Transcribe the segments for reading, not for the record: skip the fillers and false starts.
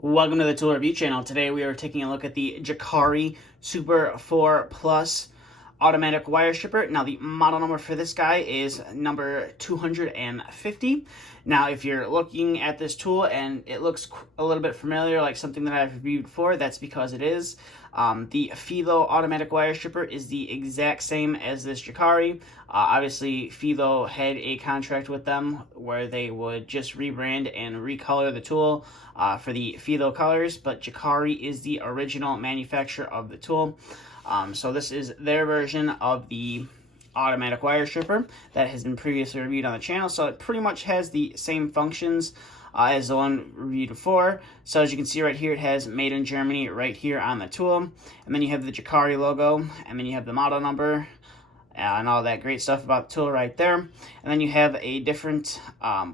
Welcome to the Tool Review channel. Today we are taking a look at the Jakari Super 4 Plus automatic wire stripper. Now the model number for this guy is number 250. Now if you're looking at this tool and it looks a little bit familiar, like something that I've reviewed before, that's because it is. The Philo automatic wire stripper is the exact same as this Jakari. Obviously, Philo had a contract with them where they would just rebrand and recolor the tool for the Philo colors, but Jakari is the original manufacturer of the tool. So this is their version of the automatic wire stripper that has been previously reviewed on the channel. So it pretty much has the same functions as the one reviewed before. So as you can see right here, it has made in Germany right here on the tool. And then you have the Jakari logo, and then you have the model number, and all that great stuff about the tool right there. And then you have a different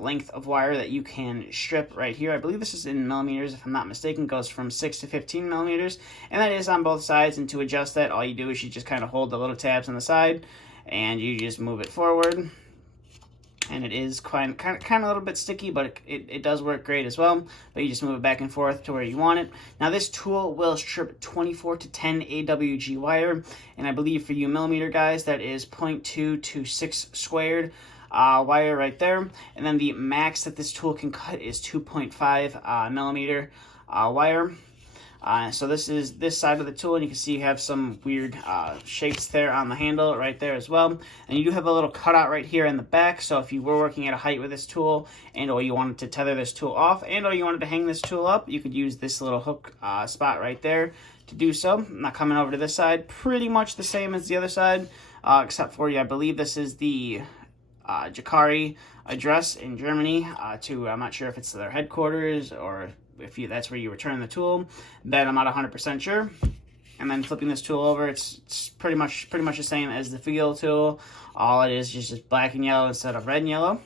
length of wire that you can strip right here. I believe this is in millimeters, if I'm not mistaken. It goes from 6 to 15 millimeters, and that is on both sides. And to adjust that, all you do is you just kind of hold the little tabs on the side, and you just move it forward. And it is kind of a little bit sticky, but it does work great as well. But you just move it back and forth to where you want it. Now this tool will strip 24 to 10 AWG wire, and I believe for you millimeter guys, that is 0.2 to 6 squared wire right there. And then the max that this tool can cut is 2.5 millimeter wire. So this is this side of the tool, and you can see you have some weird shapes there on the handle right there as well. And you do have a little cutout right here in the back, so if you were working at a height with this tool and or you wanted to tether this tool off and or you wanted to hang this tool up, you could use this little hook spot right there to do so. Now coming over to this side, pretty much the same as the other side, except for, I believe this is the Jakari address in Germany I'm not sure if it's their headquarters or if that's where you return the tool. That I'm not 100% sure. And then flipping this tool over, it's pretty much the same as the Philo tool. All it is just black and yellow instead of red and yellow.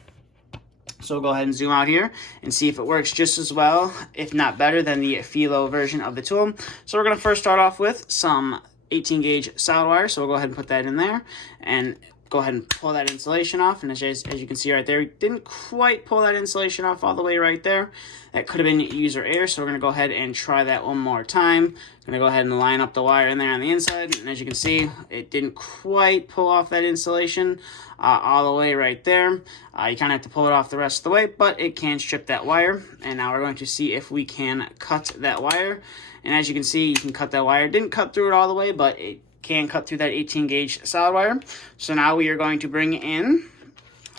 So we'll go ahead and zoom out here and see if it works just as well, if not better, than the Philo version of the tool. So we're going to first start off with some 18 gauge solid wire. So we'll go ahead and put that in there and go ahead and pull that insulation off. And as you can see right there, we didn't quite pull that insulation off all the way right there. That could have been user error, so we're going to go ahead and try that one more time. I'm going to go ahead and line up the wire in there on the inside, and as you can see, it didn't quite pull off that insulation all the way right there. You kind of have to pull it off the rest of the way, but it can strip that wire. And now we're going to see if we can cut that wire. And as you can see, you can cut that wire. Didn't cut through it all the way, but it can cut through that 18 gauge solid wire. So now we are going to bring in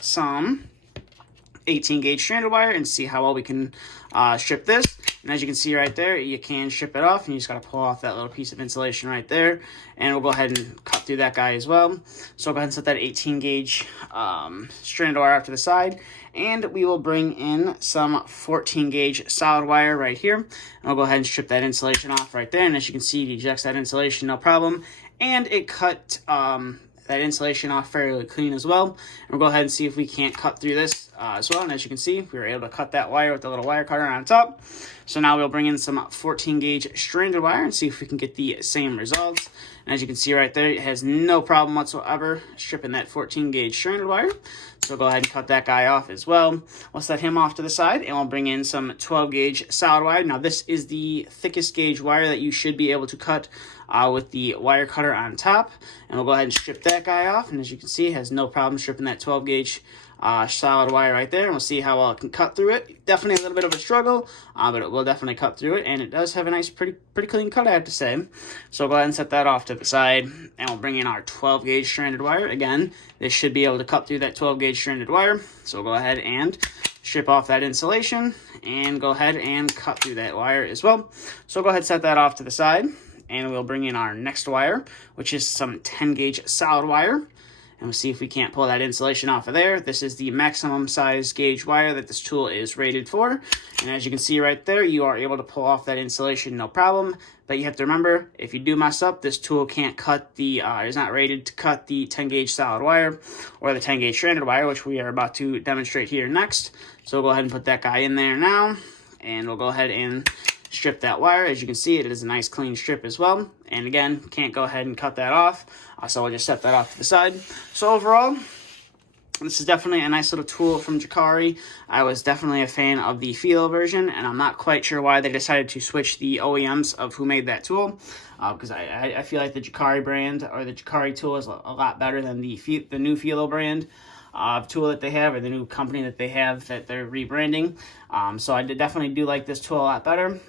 some 18 gauge stranded wire and see how well we can strip this. And as you can see right there, you can strip it off, and you just got to pull off that little piece of insulation right there. And we'll go ahead and cut through that guy as well. So I'll go ahead and set that 18 gauge stranded wire off to the side, and we will bring in some 14 gauge solid wire right here. And we'll go ahead and strip that insulation off right there. And as you can see, it ejects that insulation no problem, and it cut that insulation off fairly clean as well. And we'll go ahead and see if we can't cut through this as well. And as you can see, we were able to cut that wire with the little wire cutter on top. So now we'll bring in some 14 gauge stranded wire and see if we can get the same results. And as you can see right there, it has no problem whatsoever stripping that 14 gauge stranded wire. So we'll go ahead and cut that guy off as well. We'll set him off to the side, and we'll bring in some 12 gauge solid wire. Now this is the thickest gauge wire that you should be able to cut with the wire cutter on top. And we'll go ahead and strip that guy off. And as you can see, it has no problem stripping that 12 gauge solid wire right there, and we'll see how well it can cut through it. Definitely a little bit of a struggle, but it will definitely cut through it, and it does have a nice, pretty clean cut, I have to say. So we'll go ahead and set that off to the side, and we'll bring in our 12 gauge stranded wire. Again, this should be able to cut through that 12 gauge stranded wire. So we'll go ahead and strip off that insulation, and go ahead and cut through that wire as well. So we'll go ahead and set that off to the side, and we'll bring in our next wire, which is some 10 gauge solid wire. And we'll see if we can't pull that insulation off of there. This is the maximum size gauge wire that this tool is rated for. And as you can see right there, you are able to pull off that insulation no problem. But you have to remember, if you do mess up, this tool can't cut the, is not rated to cut the 10 gauge solid wire or the 10 gauge stranded wire, which we are about to demonstrate here next. So we'll go ahead and put that guy in there now. And we'll go ahead and strip that wire. As you can see, it is a nice clean strip as well. And again, can't go ahead and cut that off. So I'll just set that off to the side. So overall, This is definitely a nice little tool from Jakari. I was definitely a fan of the Filo version, and I'm not quite sure why they decided to switch the OEMs of who made that tool, because I feel like the Jakari brand or the Jakari tool is a lot better than the new Filo brand tool that they have, or the new company that they have that they're rebranding. So I definitely do like this tool a lot better.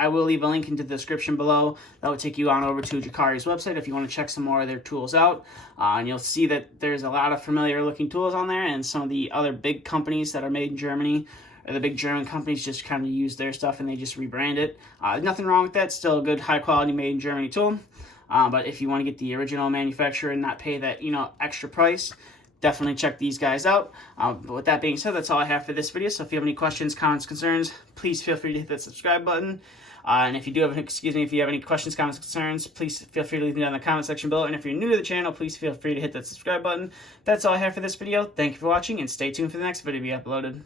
I will leave a link into the description below. That will take you on over to Jakari's website if you want to check some more of their tools out. And you'll see that there's a lot of familiar looking tools on there, and some of the other big companies that are made in Germany, or the big German companies, just kind of use their stuff and they just rebrand it. Nothing wrong with that. Still a good, high quality, made in Germany tool. But if you want to get the original manufacturer and not pay that, extra price, definitely check these guys out. But with that being said, that's all I have for this video. So if you have any questions, comments, concerns, please feel free to hit that subscribe button. And if you do have, if you have any questions, comments, concerns, please feel free to leave them down in the comment section below. And if you're new to the channel, please feel free to hit that subscribe button. That's all I have for this video. Thank you for watching, and stay tuned for the next video to be uploaded.